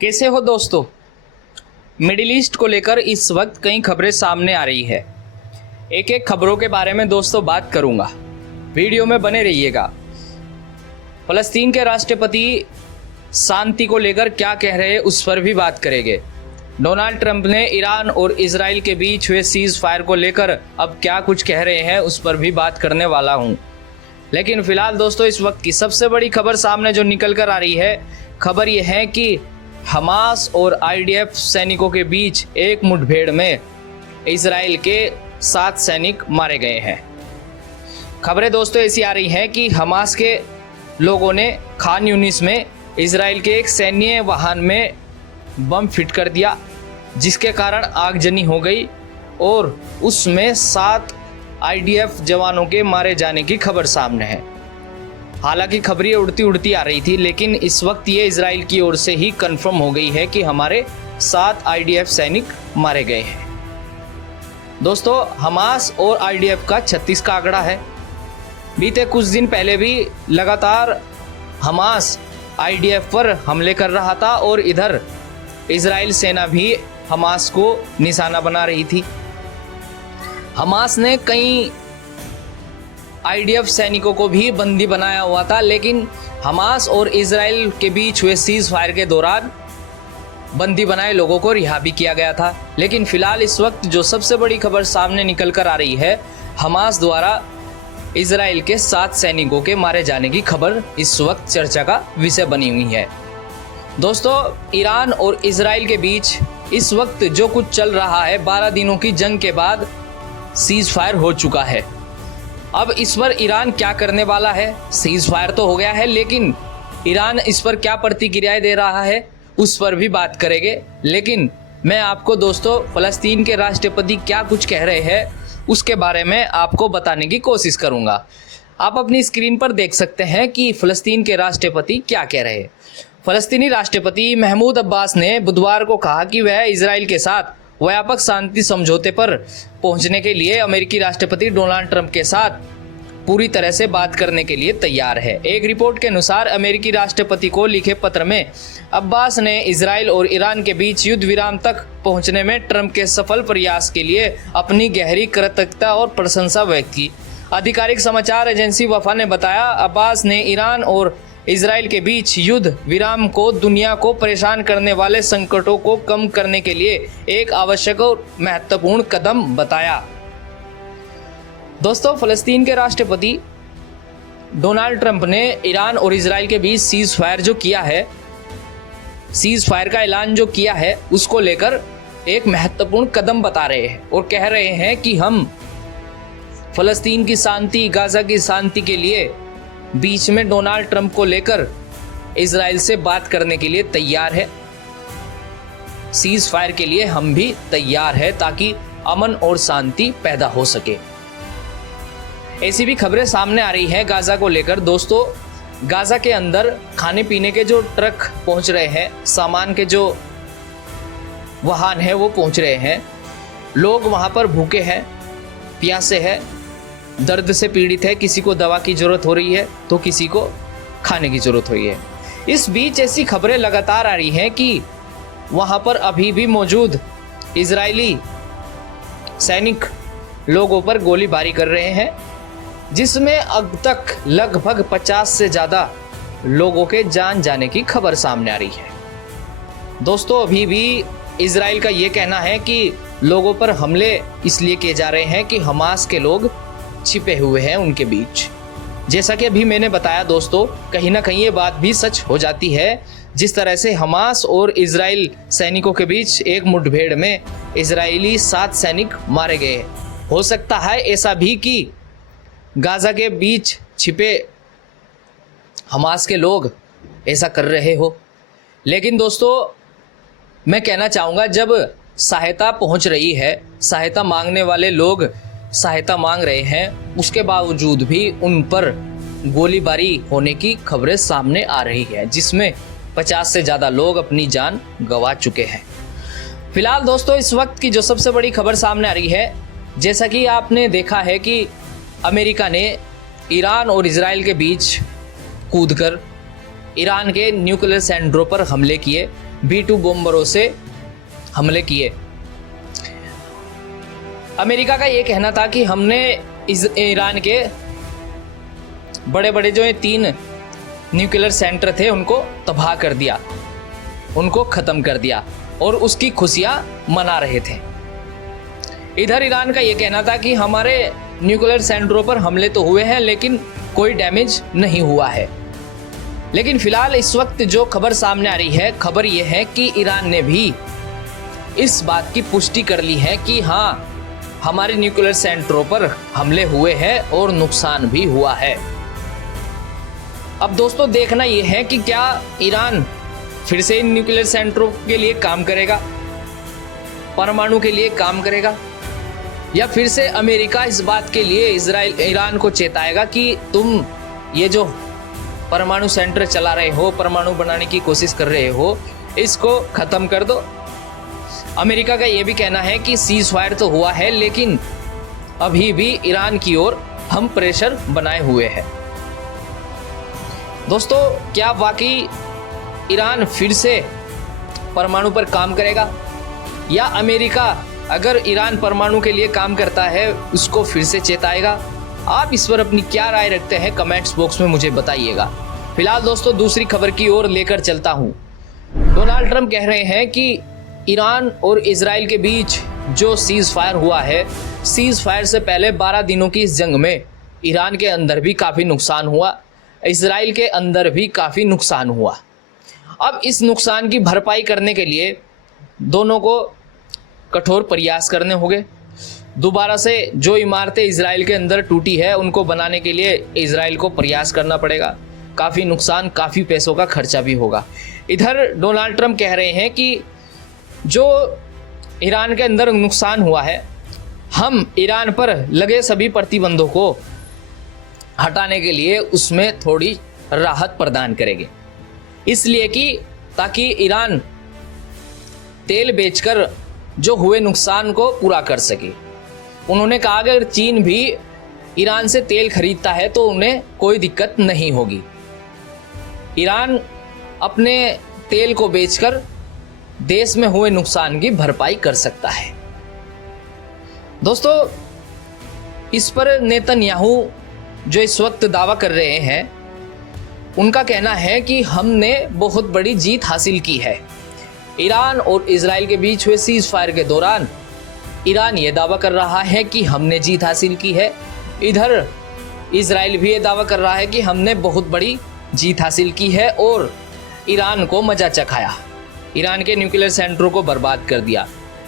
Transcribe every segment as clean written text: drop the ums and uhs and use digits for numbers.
कैसे हो दोस्तों। मिडिल ईस्ट को लेकर इस वक्त कई खबरें सामने आ रही है। एक एक खबरों के बारे में दोस्तों बात करूंगा, वीडियो में बने रहिएगा। फलस्तीन के राष्ट्रपति शांति को लेकर क्या कह रहे हैं उस पर भी बात करेंगे। डोनाल्ड ट्रंप ने ईरान और इजराइल के बीच हुए सीज फायर को लेकर अब क्या कुछ कह रहे हैं उस पर भी बात करने वाला हूं। लेकिन फिलहाल दोस्तों इस वक्त की सबसे बड़ी खबर सामने जो निकल कर आ रही है, खबर यह है कि हमास और आईडीएफ सैनिकों के बीच एक मुठभेड़ में इजराइल के 7 सैनिक मारे गए हैं। खबरें दोस्तों ऐसी आ रही हैं कि हमास के लोगों ने खान यूनिस में इजराइल के एक सैन्य वाहन में बम फिट कर दिया, जिसके कारण आगजनी हो गई और उसमें 7 आईडीएफ जवानों के मारे जाने की खबर सामने है। हालांकि खबरें उड़ती उड़ती आ रही थी, लेकिन इस वक्त ये इजराइल की ओर से ही कंफर्म हो गई है कि हमारे 7 आईडीएफ सैनिक मारे गए हैं। दोस्तों हमास और आईडीएफ का 36 का आंकड़ा है। बीते कुछ दिन पहले भी लगातार हमास आईडीएफ पर हमले कर रहा था और इधर इजराइल सेना भी हमास को निशाना बना रही थी। हमास ने कई आईडीएफ सैनिकों को भी बंदी बनाया हुआ था, लेकिन हमास और इजराइल के बीच हुए सीज फायर के दौरान बंदी बनाए लोगों को रिहा भी किया गया था। लेकिन फिलहाल इस वक्त जो सबसे बड़ी खबर सामने निकल कर आ रही है, हमास द्वारा इजराइल के 7 सैनिकों के मारे जाने की खबर इस वक्त चर्चा का विषय बनी हुई है। दोस्तों ईरान और इजराइल के बीच इस वक्त जो कुछ चल रहा है, 12 दिनों की जंग के बाद सीज फायर हो चुका है। अब इस पर ईरान क्या करने वाला है? सीज फायर तो हो गया है, लेकिन ईरान इस पर क्या प्रतिक्रियाएं दे रहा है उस पर भी बात करेंगे। लेकिन मैं आपको दोस्तों फलस्तीन के राष्ट्रपति क्या कुछ कह रहे हैं उसके बारे में आपको बताने की कोशिश करूंगा। आप अपनी स्क्रीन पर देख सकते हैं कि फलस्तीन के राष्ट्रपति क्या कह रहे हैं। फलस्तीनी राष्ट्रपति महमूद अब्बास ने बुधवार को कहा कि वह इजराइल के साथ व्यापक शांति समझौते पर पहुंचने के लिए अमेरिकी राष्ट्रपति डोनाल्ड ट्रंप के साथ पूरी तरह से बात करने के लिए तैयार है। एक रिपोर्ट के अनुसार अमेरिकी राष्ट्रपति को लिखे पत्र में अब्बास ने इजराइल और ईरान के बीच युद्ध विराम तक पहुंचने में ट्रंप के सफल प्रयास के लिए अपनी गहरी कृतज्ञता और प्रशंसा व्यक्त की। आधिकारिक समाचार एजेंसी वफा ने बताया, अब्बास ने ईरान और इजराइल के बीच युद्ध विराम को दुनिया को परेशान करने वाले संकटों को कम करने के लिए एक आवश्यक और महत्वपूर्ण कदम बताया। दोस्तों फलस्तीन के राष्ट्रपति डोनाल्ड ट्रंप ने ईरान और इजराइल के बीच सीज फायर जो किया है, सीज फायर का ऐलान जो किया है, उसको लेकर एक महत्वपूर्ण कदम बता रहे हैं और कह रहे हैं कि हम फलस्तीन की शांति, गाजा की शांति के लिए बीच में डोनाल्ड ट्रंप को लेकर इजराइल से बात करने के लिए तैयार है। सीज फायर के लिए हम भी तैयार है ताकि अमन और शांति पैदा हो सके। ऐसी भी खबरें सामने आ रही हैं गाजा को लेकर। दोस्तों गाजा के अंदर खाने पीने के जो ट्रक पहुंच रहे हैं, सामान के जो वाहन है वो पहुंच रहे हैं। लोग वहां पर भूखे हैं, प्यासे हैं, दर्द से पीड़ित है, किसी को दवा की जरूरत हो रही है तो किसी को खाने की जरूरत हो रही है। इस बीच ऐसी खबरें लगातार आ रही हैं कि वहां पर अभी भी मौजूद इजरायली सैनिक लोगों पर गोलीबारी कर रहे हैं, जिसमें अब तक लगभग 50 से ज़्यादा लोगों के जान जाने की खबर सामने आ रही है। दोस्तों अभी भी इजराइल का ये कहना है कि लोगों पर हमले इसलिए किए जा रहे हैं कि हमास के लोग छिपे हुए हैं उनके बीच। जैसा कि अभी मैंने बताया दोस्तों, कहीं ना कहीं ये बात भी सच हो जाती है। जिस तरह से हमास और इजराइल सैनिकों के बीच एक मुठभेड़ में इजरायली 7 सैनिक मारे गए, हो सकता है ऐसा भी कि गाजा के बीच छिपे हमास के लोग ऐसा कर रहे हो। लेकिन दोस्तों मैं कहना चाहूँगा, जब सहायता पहुँच रही है, सहायता मांगने वाले लोग सहायता मांग रहे हैं, उसके बावजूद भी उन पर गोलीबारी होने की खबरें सामने आ रही है, जिसमें 50 से ज़्यादा लोग अपनी जान गंवा चुके हैं। फिलहाल दोस्तों इस वक्त की जो सबसे बड़ी खबर सामने आ रही है, जैसा कि आपने देखा है कि अमेरिका ने ईरान और इजराइल के बीच कूदकर ईरान के न्यूक्लियर सेंटरों पर हमले किए, B-2 बॉम्बरों से हमले किए। अमेरिका का ये कहना था कि हमने ईरान के बड़े बड़े जो ये 3 न्यूक्लियर सेंटर थे उनको तबाह कर दिया, उनको ख़त्म कर दिया और उसकी खुशियां मना रहे थे। इधर ईरान का ये कहना था कि हमारे न्यूक्लियर सेंटरों पर हमले तो हुए हैं लेकिन कोई डैमेज नहीं हुआ है। लेकिन फिलहाल इस वक्त जो खबर सामने आ रही है, खबर ये है कि ईरान ने भी इस बात की पुष्टि कर ली है कि हाँ, हमारे न्यूक्लियर सेंटरों पर हमले हुए हैं और नुकसान भी हुआ है। अब दोस्तों देखना यह है कि क्या ईरान फिर से इन न्यूक्लियर सेंटरों के लिए काम करेगा, परमाणु के लिए काम करेगा, या फिर से अमेरिका इस बात के लिए ईरान को चेताएगा कि तुम ये जो परमाणु सेंटर चला रहे हो, परमाणु बनाने की कोशिश कर रहे हो, इसको खत्म कर दो। अमेरिका का ये भी कहना है कि सीज फायर तो हुआ है लेकिन अभी भी ईरान की ओर हम प्रेशर बनाए हुए हैं। दोस्तों, क्या वाकई ईरान फिर से परमाणु पर काम करेगा, या अमेरिका अगर ईरान परमाणु के लिए काम करता है उसको फिर से चेताएगा? आप इस पर अपनी क्या राय रखते हैं कमेंट्स बॉक्स में मुझे बताइएगा। फिलहाल दोस्तों दूसरी खबर की ओर लेकर चलता हूं। डोनाल्ड ट्रंप कह रहे हैं कि ईरान और इजराइल के बीच जो सीज फायर हुआ है, सीज फायर से पहले 12 दिनों की इस जंग में ईरान के अंदर भी काफ़ी नुकसान हुआ, इजराइल के अंदर भी काफ़ी नुकसान हुआ। अब इस नुकसान की भरपाई करने के लिए दोनों को कठोर प्रयास करने होंगे। दोबारा से जो इमारतें इजराइल के अंदर टूटी है उनको बनाने के लिए इजराइल को प्रयास करना पड़ेगा। काफ़ी नुकसान, काफ़ी पैसों का खर्चा भी होगा। इधर डोनाल्ड ट्रंप कह रहे हैं कि जो ईरान के अंदर नुकसान हुआ है, हम ईरान पर लगे सभी प्रतिबंधों को हटाने के लिए उसमें थोड़ी राहत प्रदान करेंगे, इसलिए कि ताकि ईरान तेल बेचकर जो हुए नुकसान को पूरा कर सके। उन्होंने कहा कि अगर चीन भी ईरान से तेल खरीदता है तो उन्हें कोई दिक्कत नहीं होगी। ईरान अपने तेल को बेचकर देश में हुए नुकसान की भरपाई कर सकता है। दोस्तों, इस पर नेतन्याहू जो इस वक्त दावा कर रहे हैं, उनका कहना है कि हमने बहुत बड़ी जीत हासिल की है। ईरान और इजराइल के बीच हुए सीज फायर के दौरान ईरान ये दावा कर रहा है कि हमने जीत हासिल की है। इधर इजराइल भी ये दावा कर रहा है कि हमने बहुत बड़ी जीत हासिल की है और ईरान को मजा चखाया, ईरान के न्यूक्लियर सेंटरों को बर्बाद कर दिया।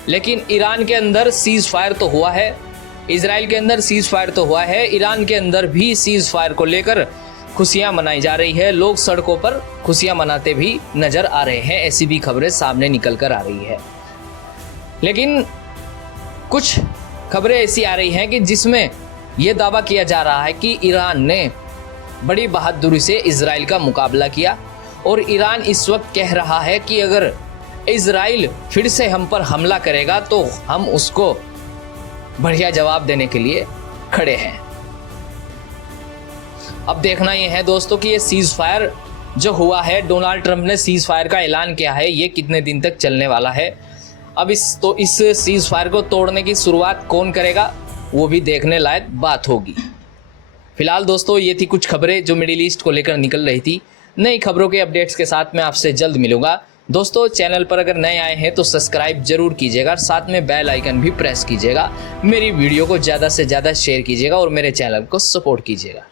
लेकिन ईरान के अंदर सीज फायर तो हुआ है, इजराइल के अंदर सीज फायर तो हुआ है, ईरान के अंदर भी सीज फायर को लेकर खुशियां मनाई जा रही है। लोग सड़कों पर खुशियां मनाते भी नजर आ रहे हैं, ऐसी भी खबरें सामने निकल कर आ रही है। लेकिन कुछ खबरें ऐसी आ रही हैं कि जिसमें यह दावा किया जा रहा है कि ईरान ने बड़ी बहादुरी से इजराइल का मुकाबला किया और ईरान इस वक्त कह रहा है कि अगर इजराइल फिर से हम पर हमला करेगा तो हम उसको बढ़िया जवाब देने के लिए खड़े हैं। अब देखना यह है दोस्तों कि ये सीज फायर जो हुआ है, डोनाल्ड ट्रंप ने सीज फायर का ऐलान किया है, ये कितने दिन तक चलने वाला है। अब इस सीज फायर को तोड़ने की शुरुआत कौन करेगा, वो भी देखने लायक बात होगी। फिलहाल दोस्तों ये थी कुछ खबरें जो मिडिल ईस्ट को लेकर निकल रही थी। नई खबरों के अपडेट्स के साथ मैं आपसे जल्द मिलूंगा। दोस्तों चैनल पर अगर नए आए हैं तो सब्सक्राइब जरूर कीजिएगा, साथ में बेल आइकन भी प्रेस कीजिएगा। मेरी वीडियो को ज़्यादा से ज़्यादा शेयर कीजिएगा और मेरे चैनल को सपोर्ट कीजिएगा।